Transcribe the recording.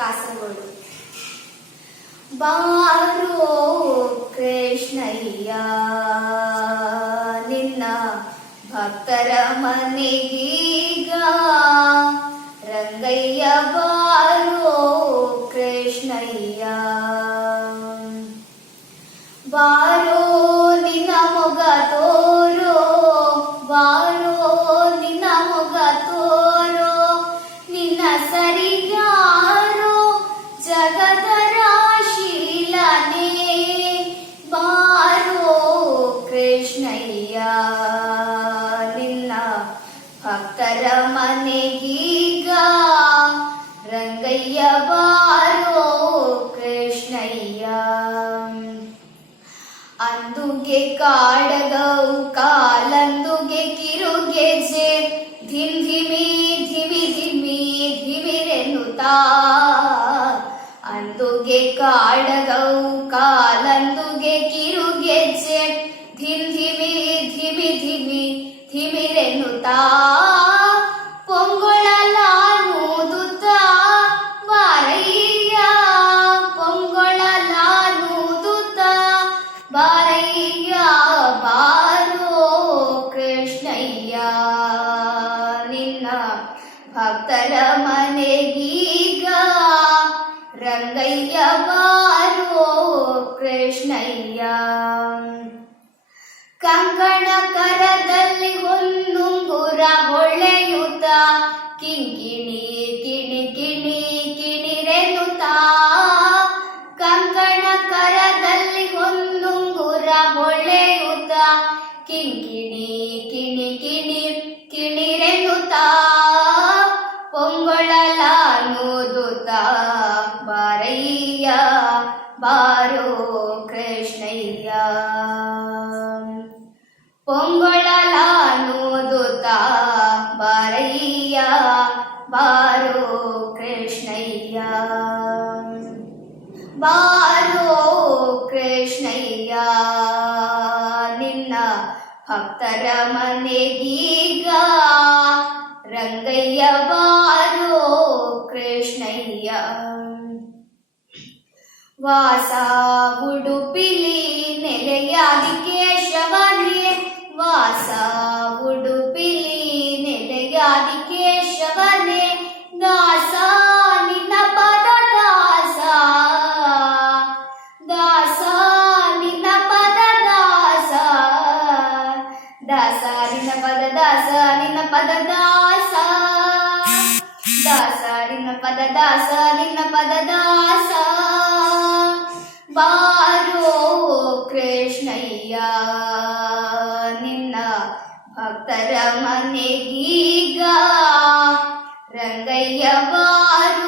ಕಾಸರಗೋಡು. ಬಾರೋ ಕೃಷ್ಣಯ್ಯ ನಿನ್ನ ಭಕ್ತರ ಮನೆಗೀಗ, ರಂಗಯ್ಯ ಬಾರೋ ಕೃಷ್ಣಯ್ಯ. ಬಾರೋ ನಿನ್ನ ಮೊಗ ತೋರೋ, ಬಾರೋ ನಿನ್ನ ಮೊಗ ತೋರೋ, ನಿನ್ನ ಸರಿಯಾರೋ ಜಗದರ ಶೀಲನೇ. ಬಾರೋ ಕೃಷ್ಣಯ್ಯ ನಿನ್ನ ಭಕ್ತರ ಮನೆಗೀಗ, ರಂಗಯ್ಯ ಬಾರೋ ಕೃಷ್ಣಯ್ಯ. ಅಂದುಗೆ ಕಾಡಗವು ಕಾಲಂದುಗೆ ಕಿರುಗೆಜೆ, ಧಿಮ್ ಧಿಮಿ ಧಿಮಿ ಧಿಮಿ ಧಿಮಿರೆನ್ನುತ್ತಾ. ಅಂದುಗೆ ಕಾಡಗವು ಕಾಲಂದುಗೆ ಕಿರುಗೆಜ್ಜೆ, ಧಿಮ್ ಧಿಮಿ ಧಿಮಿ ಧಿಮಿ ಧಿಮಿರೆನ್ನುತ್ತಾ. ಪೊಂಗೊಳಲಾನೂದುತ್ತ ಬಾರಯ್ಯ, ಪೊಂಗೊಳಲಾನೂದುತ್ತ ಬಾರಯ್ಯ. ಬಾರೋ ಕೃಷ್ಣಯ್ಯ ನಿನ್ನ ಭಕ್ತರ ಮನೆಗೀಗ, ರಂಗಯ್ಯ ಬಾರೋ ಕೃಷ್ಣಯ್ಯ. ಕಂಕಣ ಕರದಲ್ಲಿ ಹೊನ್ನುಂಗುರ ಹೊಳೆಯುತ್ತ, ಕಿಂಕಿಣಿ ಕಿಣಿ ಕಿಣಿ ಕಿಣಿರೆನ್ನುತ್ತಾ. ಕಂಕಣ ಕರದಲ್ಲಿ ಹೊನ್ನುಂಗುರ ಹೊಳೆಯುತ್ತ, ಕಿಂಕಿಣಿ ಕಿಣಿ ಕಿಣಿ ಕಿಣಿರೆನ್ನುತ್ತಾ. ಪೊಂಗೊಳಲಾನೂದುತ್ತ ಬಾರಯ್ಯ ಬಾರೋ ಕೃಷ್ಣಯ್ಯ. ಪೊಂಗೊಳಲಾನೂದುತ್ತ ಬಾರಯ್ಯ ಬಾರೋ ಕೃಷ್ಣಯ್ಯ. ಬಾರೋ ಕೃಷ್ಣಯ್ಯ ನಿನ್ನ ಭಕ್ತರ ಮನೆಗೀಗ, ರಂಗಯ್ಯ ಬಾರೋ ಕೃಷ್ಣಯ್ಯ. ವಾಸ ಉಡುಪಿಲಿ ನೆಲೆಯಾದಿ ಕೇಶವನೇ, ವಾಸ ಉಡುಪಿಲಿ ನೆಲೆಯಾದಿ ಕೇಶವನೇ. ದಾಸ ನಿನ್ನ ಪದ ದಾಸ, ದಾಸ ನಿನ್ನ ಪದ ದಾಸ, ದಾಸ ನಿನ್ನ ಪದ ದಾಸ, ನಿನ್ನ ಪದ ದಾಸ, ದಾಸ ನಿನ್ನ ಪದ ದಾಸ, ನಿನ್ನ ಪದ ದಾಸ. ಬಾರೋ ಕೃಷ್ಣಯ್ಯ ನಿನ್ನ ಭಕ್ತರ ಮನೆಗೀಗ, ರಂಗಯ್ಯ ಬಾರೋ